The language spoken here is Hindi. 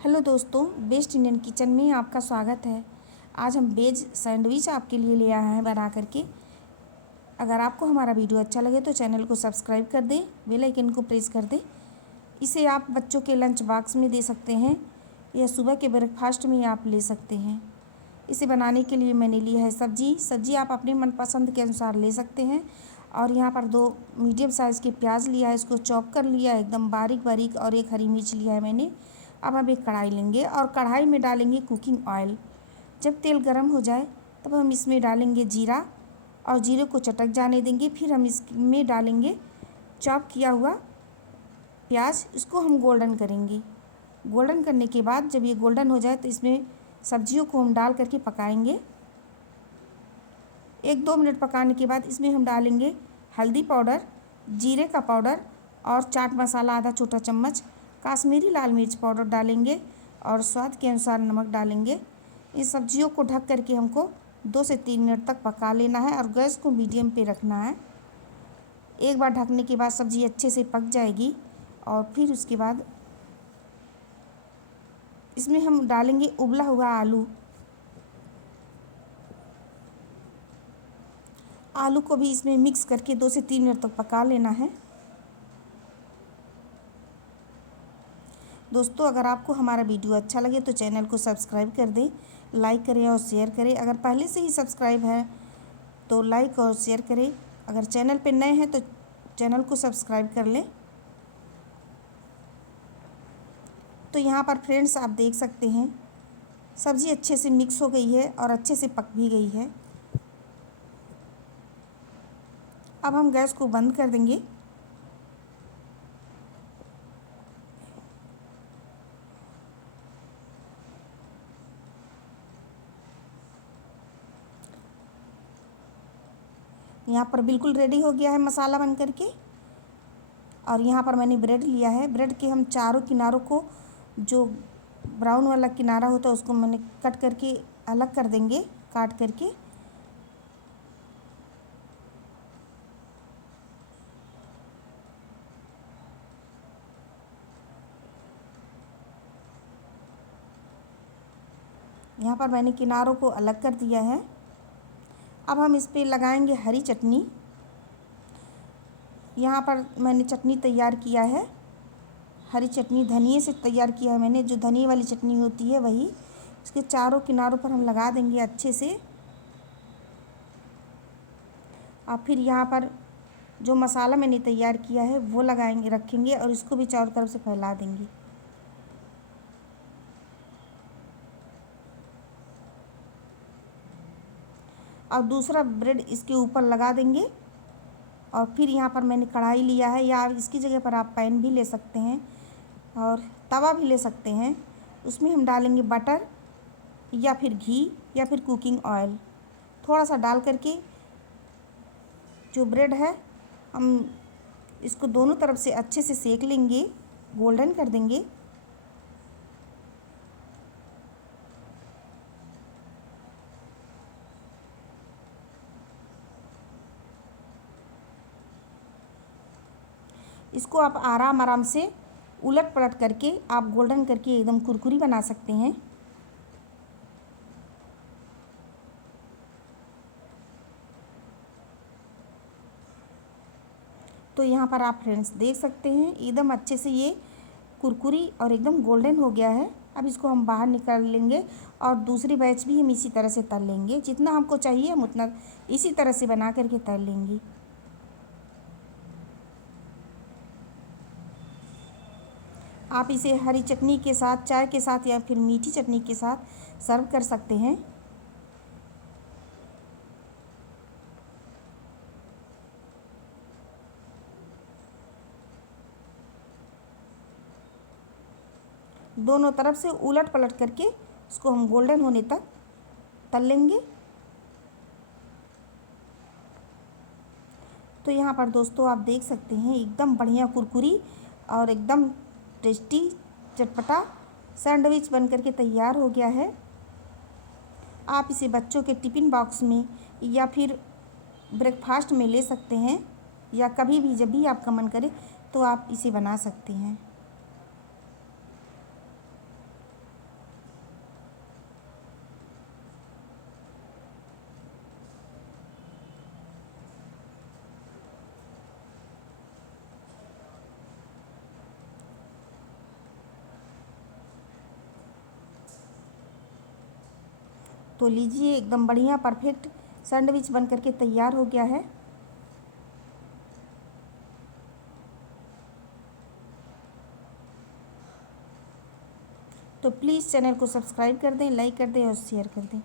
हेलो दोस्तों, बेस्ट इंडियन किचन में आपका स्वागत है। आज हम वेज सैंडविच आपके लिए ले आए हैं बना करके। अगर आपको हमारा वीडियो अच्छा लगे तो चैनल को सब्सक्राइब कर दें, बेल आइकन को प्रेस कर दें। इसे आप बच्चों के लंच बॉक्स में दे सकते हैं या सुबह के ब्रेकफास्ट में आप ले सकते हैं। इसे बनाने के लिए मैंने लिया है सब्जी आप अपने मनपसंद के अनुसार ले सकते हैं। और यहाँ पर 2 मीडियम साइज़ के प्याज लिया है, इसको चॉप कर लिया है एकदम बारीक बारीक, और 1 हरी मिर्च लिया है मैंने। अब हम एक कढ़ाई लेंगे और कढ़ाई में डालेंगे कुकिंग ऑयल। जब तेल गर्म हो जाए तब हम इसमें डालेंगे जीरा और जीरे को चटक जाने देंगे। फिर हम इसमें डालेंगे चॉप किया हुआ प्याज, इसको हम गोल्डन करेंगे। गोल्डन करने के बाद जब ये गोल्डन हो जाए तो इसमें सब्जियों को हम डाल करके पकाएंगे। 1-2 मिनट पकाने के बाद इसमें हम डालेंगे हल्दी पाउडर, जीरे का पाउडर और चाट मसाला आधा छोटा चम्मच, काश्मीरी लाल मिर्च पाउडर डालेंगे और स्वाद के अनुसार नमक डालेंगे। इन सब्जियों को ढक करके हमको 2 से 3 मिनट तक पका लेना है और गैस को मीडियम पे रखना है। एक बार ढकने के बाद सब्ज़ी अच्छे से पक जाएगी और फिर उसके बाद इसमें हम डालेंगे उबला हुआ आलू। आलू को भी इसमें मिक्स करके 2 से 3 मिनट तक पका लेना है। दोस्तों, अगर आपको हमारा वीडियो अच्छा लगे तो चैनल को सब्सक्राइब कर दें, लाइक करें और शेयर करें। अगर पहले से ही सब्सक्राइब है तो लाइक और शेयर करें। अगर चैनल पे नए हैं तो चैनल को सब्सक्राइब कर लें। तो यहाँ पर फ्रेंड्स आप देख सकते हैं सब्ज़ी अच्छे से मिक्स हो गई है और अच्छे से पक भी गई है। अब हम गैस को बंद कर देंगे। यहाँ पर बिल्कुल रेडी हो गया है मसाला बन करके। और यहाँ पर मैंने ब्रेड लिया है। ब्रेड के हम चारों किनारों को, जो ब्राउन वाला किनारा होता है उसको मैंने कट करके अलग कर देंगे, काट करके। यहाँ पर मैंने किनारों को अलग कर दिया है। अब हम इस पे लगाएंगे हरी चटनी। यहाँ पर मैंने चटनी तैयार किया है, हरी चटनी धनिए से तैयार किया है मैंने, जो धनिए वाली चटनी होती है वही। इसके चारों किनारों पर हम लगा देंगे अच्छे से। और फिर यहाँ पर जो मसाला मैंने तैयार किया है वो लगाएंगे, रखेंगे और इसको भी चारों तरफ से फैला देंगे। और दूसरा ब्रेड इसके ऊपर लगा देंगे। और फिर यहाँ पर मैंने कढ़ाई लिया है, या इसकी जगह पर आप पैन भी ले सकते हैं और तवा भी ले सकते हैं। उसमें हम डालेंगे बटर या फिर घी या फिर कुकिंग ऑयल थोड़ा सा डाल करके। जो ब्रेड है हम इसको दोनों तरफ से अच्छे से सेक लेंगे, गोल्डन कर देंगे। इसको आप आराम आराम से उलट पलट करके आप गोल्डन करके एकदम कुरकुरी बना सकते हैं। तो यहाँ पर आप फ्रेंड्स देख सकते हैं एकदम अच्छे से ये कुरकुरी और एकदम गोल्डन हो गया है। अब इसको हम बाहर निकाल लेंगे और दूसरी बैच भी हम इसी तरह से तल लेंगे। जितना हमको चाहिए हम उतना इसी तरह से बना करके तल लेंगे। आप इसे हरी चटनी के साथ, चाय के साथ या फिर मीठी चटनी के साथ सर्व कर सकते हैं। दोनों तरफ से उलट पलट करके इसको हम गोल्डन होने तक तल लेंगे। तो यहाँ पर दोस्तों आप देख सकते हैं एकदम बढ़िया कुरकुरी और एकदम टेस्टी चटपटा सैंडविच बन करके तैयार हो गया है। आप इसे बच्चों के टिफ़िन बॉक्स में या फिर ब्रेकफास्ट में ले सकते हैं, या कभी भी जब भी आपका मन करे तो आप इसे बना सकते हैं। तो लीजिए, एकदम बढ़िया परफेक्ट सैंडविच बन करके तैयार हो गया है। तो प्लीज़ चैनल को सब्सक्राइब कर दें, लाइक कर दें और शेयर कर दें।